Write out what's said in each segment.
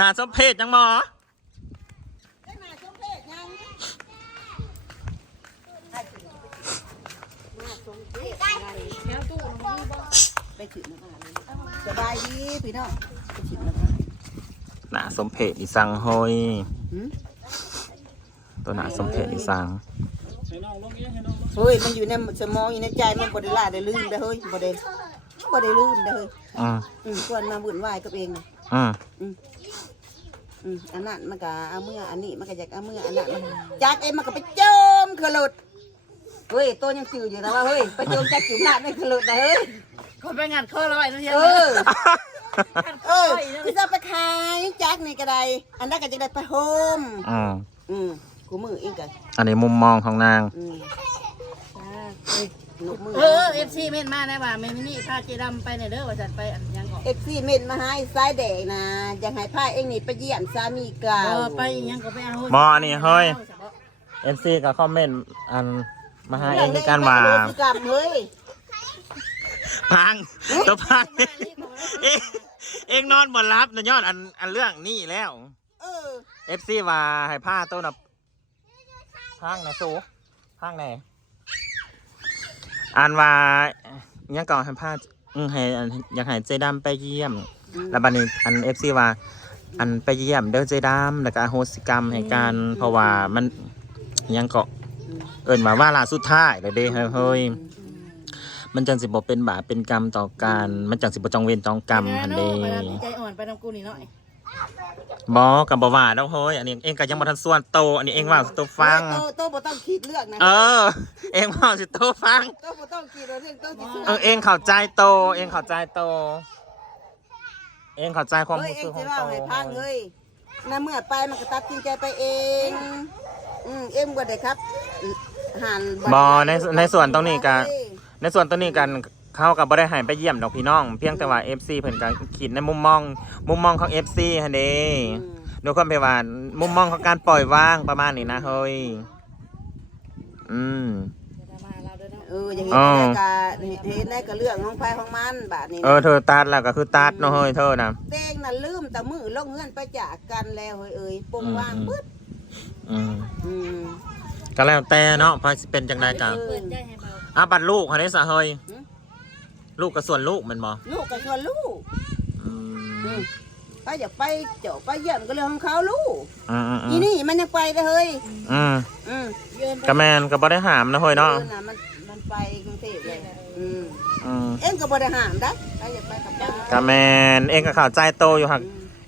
หน้าสมเพชยังหมอไปถึงนะคะสบายดีพี่น้องไปถึงนะคะ หน้าสมเพชอีสังหอยตัวหน้าสมเพชอีสัง เฮ้ยมันอยู่ในสมองอยู่ในใจมันบ่ได้ล่าได้ลืมได้เฮ้ยบ่ได้ลืมได้เฮ้ยควรมาวุ่นวายกับเองอันนั้นมันก็เอาเมื่ออันนี้มันก็อยากเอาเมื่ออันนั้นจากเองมันก็ไปโจมขลุดเฮ้ยตัวยังจืดอยู่นะว่าเฮ้ยไปโจมจากจุ่มหน้าในขลุดนะเฮ้ย คนไปงานข้อร้อยนะเฮีย พี่จะไปขายจากนี่ก็ได้อันนั้นก็จะได้ไปโฮมกูมือเองกัน อันนี้มุมมองของนาง FC เม่นมาได้ว่าเมนี่พาเจดำไปเนี่ยเด้อว่าจัดไปอันยังก่อน เอ็กซี่เมนมาให้สายแดงนะอยากให้ผ้าเองนี่ไปเยี่ยมสามีเก่า ไปยังก็ไปเอา บอนี่เฮ้ย MC กับคอมเมนต์อันมาหาเองในการว่าเฮ้ย พังตัวพังเองนอนบ่รับนะยอดอันเรื่องนี่แล้ว FC ว่าให้ผ้าตัวน่ะพังนะสูพังไหนอันว่ายังก่อนให้ผ้าให้อยากให้เจดำไปเยี่ยมแล้วบัดนี้อัน FC ว่าอันไปเยี่ยมเด้อเจดำแล้วก็อโหสิกรรมให้กันเพราะว่ามันยังเกาะเอิ้นว่าล่าสุดท้ายเลยเด้เฮ้ยมันจังสิบ่เป็นบาปเป็นกรรมต่อกันมันจังสิบ่จองเวรจองกรรมหั่นเด้ ใจอ่อนไปนำกูนี่หน่อย บ่กับบ่ว่าดอกเฮ้ยอันนี้เองก็ยังบ่ทันส่วนโตอันนี้เองว่าสิโตฟังโตบ่ต้องคิดเรื่องนะเองว่าสิโตฟังโตบ่ต้องคิดเรื่องโตสิ เองเข้าใจโตเองเข้าใจโตเองเข้าใจความรู้สึกของโตให้พังเฮ้ยในเมื่อไปมันก็ตัดสินใจไปเองเอ็มบ่ได้ครับหันบ่ในส่วนตรงนี้กันในส่วนตรงนี้กันเขากับบ่ได้ให้ไปเยี่ยมดอกพี่น้องเพียงแต่ว่า FC เพิ่นก็คิดในมุมมองของ FC หั่นเด้ด้วยความที่ว่ามุมมองของการปล่อยวางประมาณนี้นะเฮ้ยอย่างนี้เห็นได้ก็เรื่องของไผของมันบาดนี้เธอตัดแล้วก็คือตัดเนาะเฮ้ยเธอน่ะเต้งน่ะลืมแต่มือลงเงินไปจากกันแล้วเอ้ยปงวางปึ๊ดก็แล้วแต่เนาะพอสิเป็นจังได๋ก็บัดลูกหั่นเด้ซะเฮ้ยลูกกับส่วนลูกมันบ่ลูกกับส่วนลูกถ้าอยากไปเจาะไปเยี่ยมก็เรื่องของเขาลูกนี่มันยังไปเลยเฮ้ยกะแมนก็บ่ได้หามนะเฮ้ยเนาะมันไปกรุงเทพเลยเอ็งก็บ่ได้หามได้ถ้าอยากไปกับกะแมนเอ็งก็เข้าใจโตอยู่หัก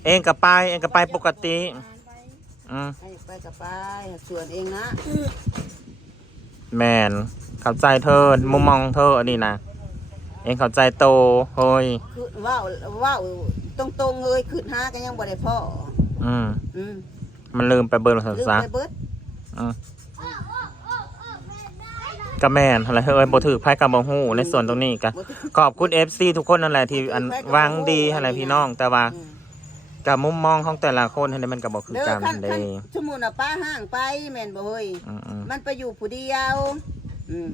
เอ็งก็ไปปกติถ้าอยากไปกับไปส่วนเองนะแมนเข้าใจเธอมุมมองเธออันนี้นะเองเข้าใจโตเฮ้ยคือว้าวตรงๆเลยขึ้น5กันยังบ่ได้พ่อมันลืมไปเบิดแล้วซะก็แม่นอะไรเฮ้ยบ่ถือไพ่กับบ่ฮู้ในส่วนตรงนี้ก็ขอบคุณ FC ทุกคนนั่นแหละที่อันวางดีอะไรพี่น้องแต่ว่ากับมุมมองของแต่ละคนให้มันก็บ่คือกันเด้ชั่วโมงน่ะป้าห้างไปแม่นบ่เฮ้ยมันไปอยู่ผู้เดียว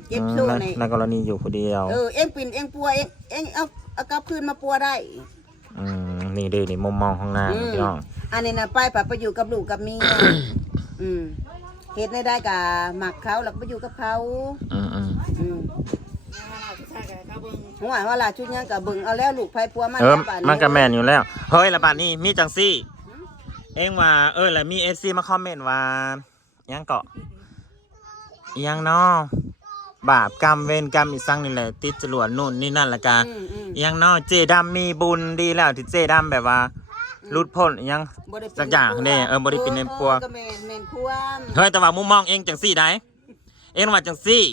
เก็บโซ่ในกรณีอยู่ผู้เดียวเอ็งปิ่นเอ็งปัวเอ็งเอากลับคืนมาปัวได้นี่ดื้อนี่มุมมองของนางพี่น้องอันนี้นะไปอยู่กับลูกกับเมียเฮ็ดได้กะหมักเขาแล้วไปอยู่กับเขาหัวว่าล่ะชุดยังกะเบิ่งเอาแล้วลูกไผปัวมันก็แม่นอยู่แล้วเฮ้ยละบาดนี้มีจังซี่เอ็งว่าแล้วมี FC มาคอมเมนต์ว่ายังเกาะยังเนาะบาปกรรมเวรกรรมอีสังนี่แหละติดจรวดนู่นนี่นั่นละกันยังเนาะเจดำมีบุญดีแล้วที่เจดำแบบว่ารุดพ้นยังสักอย่างนี่บ่ได้เป็นในปัวเฮ้ยแต่ว่ามุมมองเองจังซี่ได้เองว่าจังซี่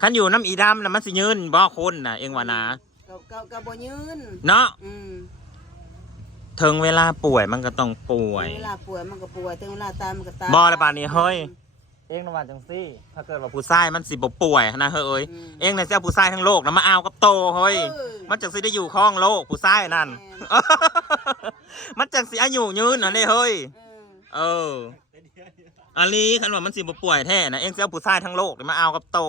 คันอยู่น้ำอีดำแล้วมันสิยืนบ่คนน่ะเองว่านะก็บ่ยืนเนาะถึงเวลาป่วยมันก็ต้องป่วยเวลาป่วยมันก็ป่วยถึงเวลาตายมันก็ตายบ่ละบาดนี้เฮ้ยเองนว่าจังซี่ถ้าเกิดว่าผู้ชายมันสิบ่ป่วยนะเฮ้ยเองเนี่ยสิเอาผู้ชายทั้งโลกนะมาเอากับโตเฮ้ยมันจังสิได้อยู่ครองโลกผู้ชายนั่นมันจังสิอายุยืนน่ะนี่เฮ้ยอันนี้คันว่ามันสิบ่ป่วยแท้นะเองสิเอาผู้ชายทั้งโลกมาเอากับโต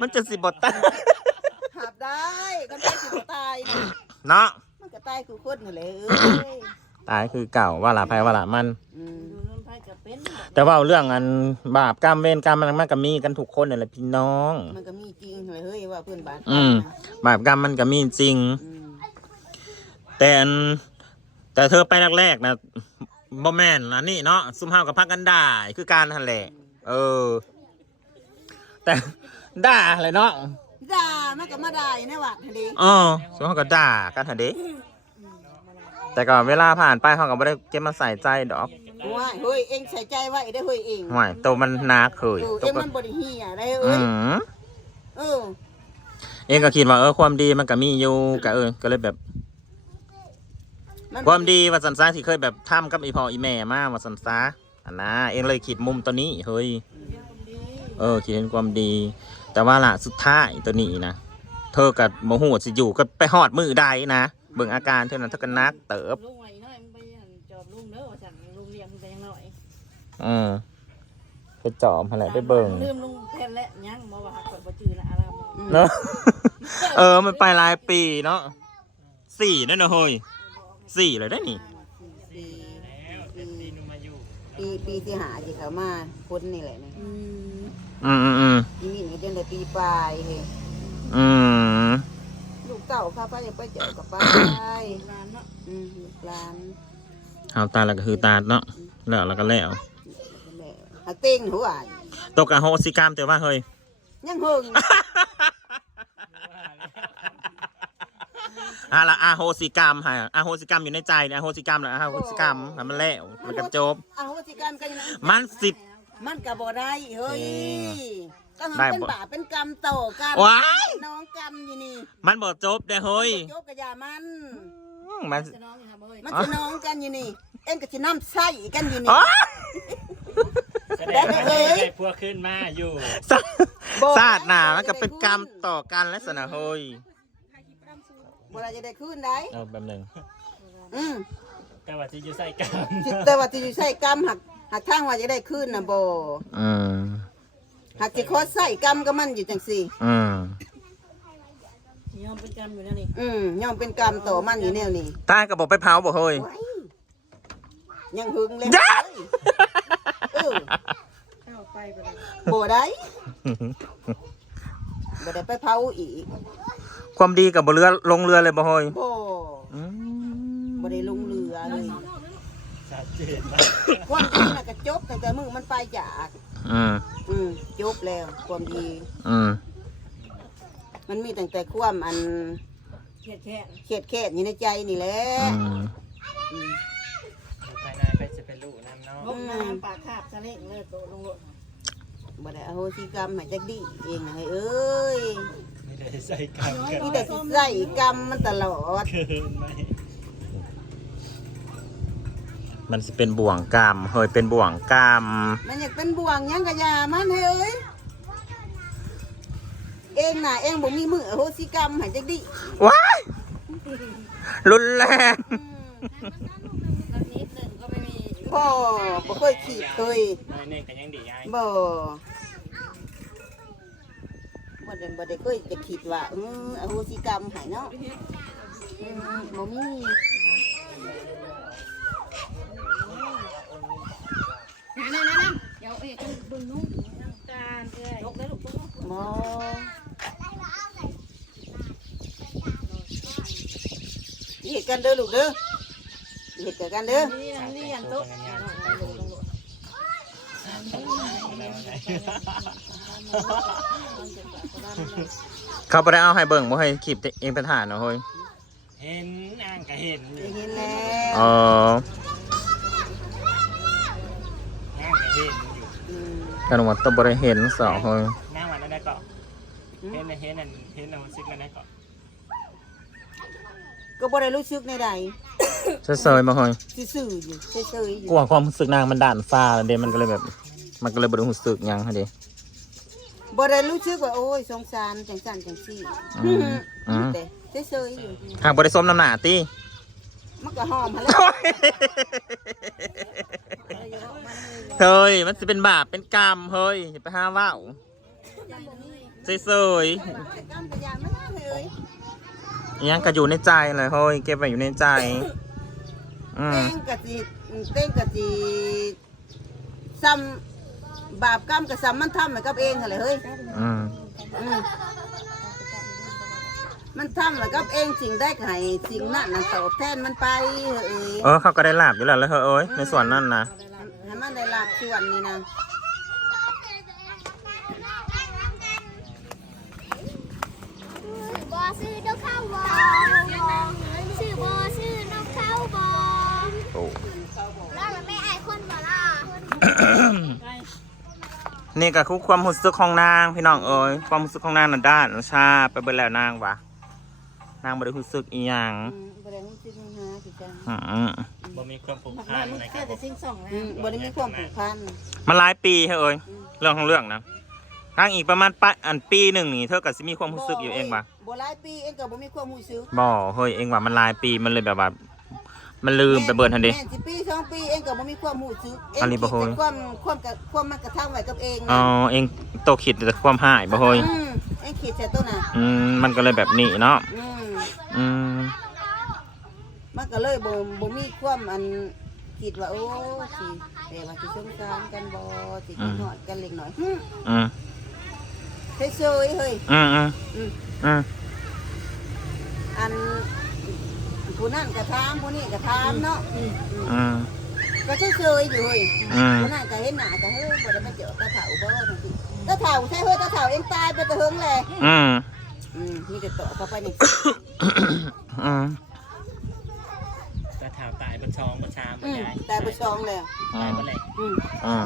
มันจะสิบ่ตายหับได้ก็ได้สิบ่ตายเนาะมันก็ ตายคือคนนั่นแหละเอ้ย ตายคือเก่าว่าละไผว่าละมัน อืม ดูน้ำไผ่ก็เป็น แต่ว่าเรื่องอันบาปกรรมเวรกรรมมันก็มีกันทุกคนนั่นแหละพี่น้อง มันก็มีจริงเลยเฮ้ยว่าเพื่อนบ้าน อืมบาปกรรมมันก็มีจริง อืม แต่เธอไปแรกๆนะบ่แม่นนะนี่เนาะซุ่มเฮากับพักกันด่าคือการหั่นแหละเออ แต่ด่าอะไรเนาะ ด่ามันก็มาด่าอยู่ในวัดทะเล อ๋อซุ่มเฮาก็ด่ากันหั่นเด้แต่ก็เวลาผ่านไปเฮาก็บ่ได้เก็บมาใส่ใจดอก ว่าเฮ้ยเองใส่ใจไว้ได้เฮ้ยเอง ห่วยตัวมันหนักเคย เออ ตั เอ ว ง ก็ มันบริเฮียได้ อื เอ้ย ม เออ เองก็คิดว่าความดีมันก็มีอยู่ก็ก็เลยแบบ มัน ความดีว่าสันซาที่เคยแบบทำกับอีพ่ออีแม่มาว่าสันซาอันนะเองเลยคิดมุมตัวนี้เฮ้ยคิดเห็นความดี แต่ว่าล่ะสุดท้ายตัวนี้นะเธอกับโมโหสิอยู่ก็ไปหอดมือใดนะเบิ่งอาการเท่านั้นเท่ากันนักเติบ ลุงไว้น้อยมึงไปจอบลุงเด้อว่าซั่นลุงเลี้ยงมึงไปยังน้อย ไปจอมอะไรไปเบิ่ง ลืมลุงแทนและยังบ่ว่าคนบ่จื้อละอะไร เนาะ มันไปหลายปีเนาะ4นั่นนะเฮ้ย4เลยได้นี่ ปีที่หาที่เขามาพ้นนี่แหละนี่ อืม นี่นี่จนได้ปีปลายเฮ้ย อืม ลูกเก่าข้าไปไปเจอกับไป ร้านเนาะ ลูกหลาน เอาตาแล้วก็คือตาเนาะแล้วก็แล้ว แม่หักเต้งหัว ตกอโหสิกรรมแต่ว่าเฮ้ย ยังหึง ละอาโหสิกรรมฮะอาโหสิกรรมอยู่ในใจเนี่ยอาโหสิกรรมแล้วอาโหสิกรรมมันแล้วมันก็จบ อโหสิกรรมกันยังไง มันสิบ มันก็บ่ได้เฮ้ยก็มัน ได้ เป็น บ่ บาปเป็นกรรมต่อกัน ว้าย น้องกรรมอยู่นี่ มันบอกจบเด้อเฮ้ย โจกกะยามัน มัน จะน้องนี่ครับเอ้ย มันจะน้องกันอยู่นี่ เอ็งก็จะน้ำไส้กันอยู่นี่ อ๋อ แสดงว่าได้พวกขึ้นมาอยู่ ศาสตร์หนามันก็เป็นกรรมต่อกันและสนะเฮ้ย เวลาจะได้ขึ้นได้ เอาแบบหนึ่ง อืม แต่ว่าที่อยู่ใส่กรรม แต่ว่าที่ใส่กรรมหักทางว่าจะได้ขึ้นนะโบ อืม หักจะขอใส่กรรมก็มันอยู่จังสี่ อืม ยอมเป็นกรรมอยู่นั่นนี่ ย่อมเป็นกรรมต่อมันอยู่แนวนี้ ตายก็บอกไปเผาบอกเฮ้ย ไว้ยังหึงเลย ยัด เออ เข้าไปไปเลย โบได้บ่ได้ไปเผาอีก ความดีกับบเรือลงเรือเลยบ่เฮ้ย โบ อืม บ่ได้ลงเรือเลย ชัดเจนมาก ความดีน่ะก็จบตั้งแต่มึงมันไปจาก อืม จบแล้วความดี อืม มันมีตั้งแต่ความอัน เข็ดแค่ เขียดแค้นอยู่ในใจนี่แหละ อืม อืม ภายในไปจะเป็นลูกนั่นเนาะ งบน้ำปากคาบซะเล่งเลยโตลงรถ บ่ได้อโหสิกรรมให้จักดีเองให้เอ้ย ไม่ได้ใส่กรรมกัน มีแต่สิใส่กรรมมันตลอด เกินไหม มันสิเป็นบ่วงกรรมเฮ้ยเป็นบ่วงกรรม มันอยากเป็นบ่วงหยังกะยามันเฮ้ยเองน่ะเองบ่มีมืออโหสิกรรมให้จักดี ว้ายรุนแรง สักนิดหนึ่งก็ไม่มี พ่อบ่เคยขีดเคย น้อยเน่งกันยังดีไอ้ บ่บ่ได้เคยจะคิดว่าอโหสิกรรมให้เนาะบ่มี นั่นเดี๋ยวเอ๊ะกันบึงนู้นน้ำตาลเอ้ยยกได้ลูก บ่เฮ็ดกันเด้อลูกเด้อเฮ็ดกันเด้อ นี่นั่นนี่ยันโต๊ะ เขาไปได้เอาให้เบิ่งบ่ให้คลิปเองเป็นฐานเนาะเฮ้ย เห็นอ่างก็เห็นอยู่ เห็นแล้ว อ๋อ อ่างก็เห็นอยู่ กันว่าต้องบ่ได้เห็นสองเฮ้ย นั่งวันนั้นได้เกาะเห็นเอาซิกแล้วได้เกาะ ก็บ่ได้รู้สึกในใด เซยๆมาเฮ้ย ซื่อๆอยู่เฉยๆอยู่ กลัวความรู้สึกนางมันด่านฟ้าแล้วเด้มันก็เลยแบบ มันก็เลยบ่ได้รู้สึกหยังฮะเด้ บ่ได้รู้สึกว่าโอ้ยสงสารจังซั่นจังซี่ อืม แต่เฉยๆอยู่ หากบ่ได้สมน้ำหน้าติ มันก็หอมหั่นแหล้ว เฮ้ยมันสิเป็นบาปเป็นกรรมเฮ้ยอย่าไปหาว่าวเซย กรรมกะยานมันเอ้ย ๆ อิหยังก็อยู่ในใจเลยเฮ้ยเก็บไว้อยู่ในใจอืม เต้งกะจีซ้ำบาปกรรมกับซ้ำมันทำให้กับเองอะไรเฮ้ย อืม อืมมันทำให้กับเองสิ่งได้ไห้สิ่งนั้นนั่นตอบแทนมันไปเอ้ย เขาก็ได้ลาบอยู่แล้วเฮ้ยเอ้ยในส่วนนั้นนะ ให้มันได้รับส่วนนี้นะ บ่ซื้อนกเข้าบ่ซื้อบ่ซื้อนกเข้าบ่ โอ้ แล้วแม่ไอ้คนบ่ล่ะ นี่ก็คือความรู้สึกของนางพี่น้องเอ้ยความรู้สึกของนางน่ะด้านชาไปเบิดแล้วนางวะนางบ่ได้รู้สึกอีหยัง บ่ได้มีสิ่งหาสิจ้ะ บ่มีความผูก หมัก พั น้อน ยมัน ใน แค่ การ แต่สิ่งส่องนะ บ่ได้มีความผูกพัน มันหลายปีเฮ้ยเอ้ยเรื่องของเรื่องนะทางอีกประมาณปีหนึ่งนี่เธอก็สิมีความรู้สึกอยู่เองวะ บ่หลายปีเองก็บ่มีความรู้สึก บ่เฮ้ยเองว่ามันหลายปีมันเลยแบบว่ามันลืมไปเบิดทันเด แม่นสิปี2ปีเองก็บ่มีความรู้สึกเอง อันนี้บ่โหย คิดแต่ความมันกระทำไว้กับเอง อ๋อ นะ เองโตคิดแต่ความหายบ่เฮ้ย เองคิดแต่ตัวน่ะ มันก็เลยแบบนี้เนาะ อืม อืม มันก็เลยบ่มีความอันคิดว่าโอ้สิแต่ว่าสิสงสารกันบ่สิคิดฮอดกันเล็กน้อย อืม เฉยๆเฮ้ย อืม อืม อืม อันผู้นั่นก็ถามผู้นี้ก็ถามเนาะ อืม ก็เฉยๆอยู่เฮ้ย อืม ผู้นั่นก็เห็นหน้าก็เฮ้ยบ่ได้มาเจอตาเฒ่าบ่จังซี่ตาเฒ่าใช่เฮ้ยตาเฒ่าเองตายไปแต่เฮิงแล อืม มีแต่ต่อเข้าไปนี่ อืม กระถาวตายบนช่องบนชามบนยาย ตายไปสองแล้ว ตายบนแหลก อืม อืม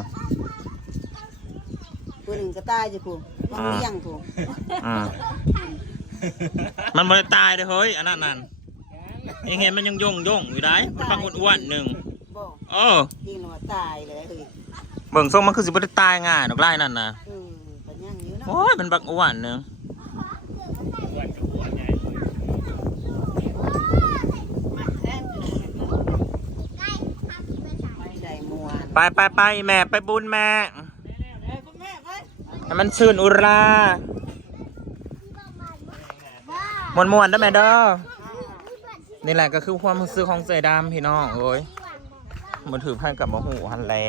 ผู้หนึ่งก็ตายอยู่ผู้บางเลี้ยงผู้ อืมมันบ่ได้ตายเด้อเฮ้ยอันนั้นนั่นเองเห็นมันยังย่งอยู่ได้มันบางอ้วนๆหนึง บ่ เออ จริงแล้วว่าตายเลยเฮ้ย เบิ่งทรงมันคือสิบ่ได้ตายง่ายดอกไล่นั่นน่ะ ปัญญาอยู่เนาะ โอ้ยมันบักอ้วนหนึง อ้วนกับอ้วนยาย ได้มวน ไปแม่ไปบุญแม่ให้มันชื่นอุรามวนๆเด้อแม่เด้อนี่แหละก็คือความรู้สึกของเสยดำพี่น้องเอ้ยมันถือไพ่กับมะหูหันแหล้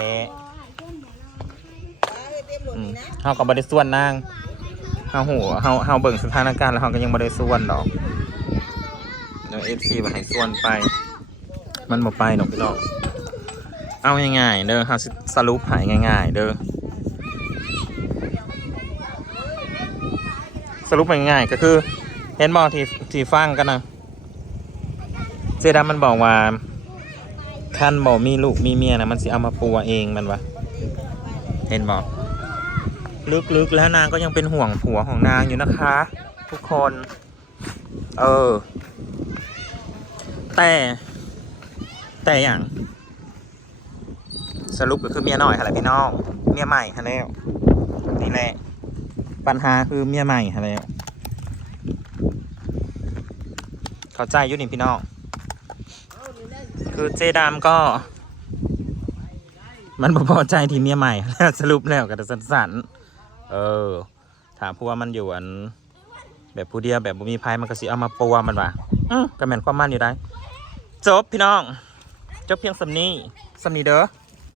เต็มหลุดนี่นะ เฮาก็บ่ได้ส่วนนางเฮาเบิ่งสถานการณ์แล้วเฮาก็ยังบ่ได้ส่วนดอกเดี๋ยว FC มาให้ส่วนไป มันบ่ไปดอกพี่น้องเอาง่ายๆเด้อเฮาสิสรุปให้ง่ายๆเด้อสรุปง่ายๆก็คือเห็นบ่ที่ฟังกันนะเจดามันบอกว่าคันบ่มีลูกมีเมียนะมันสิเอามาปัวเองมันวะเห็นบ่ลึกๆแล้วนางก็ยังเป็นห่วงผัวของนางอยู่นะคะ ทุกคนแต่อย่างสรุปก็คือเมียน้อยอะไรพี่น้องเมียใหม่ฮะแล้วนี่แหละปัญหาคือเมียใหม่ฮะแล้วเข้าใจอยู่นี่พี่น้องคือเจดามก็ มันบ่พอใจที่เมียใหม่แล้วสรุปแล้วก็จะสั้นๆถามเพราะว่ามันอยู่อันแบบผู้เดียวแบบบ่มีภัยมันก็สิเอามาปัวมันว่ะก็แม่นความมันอยู่ได้จบพี่น้องจบเพียงสำนี้เด้อ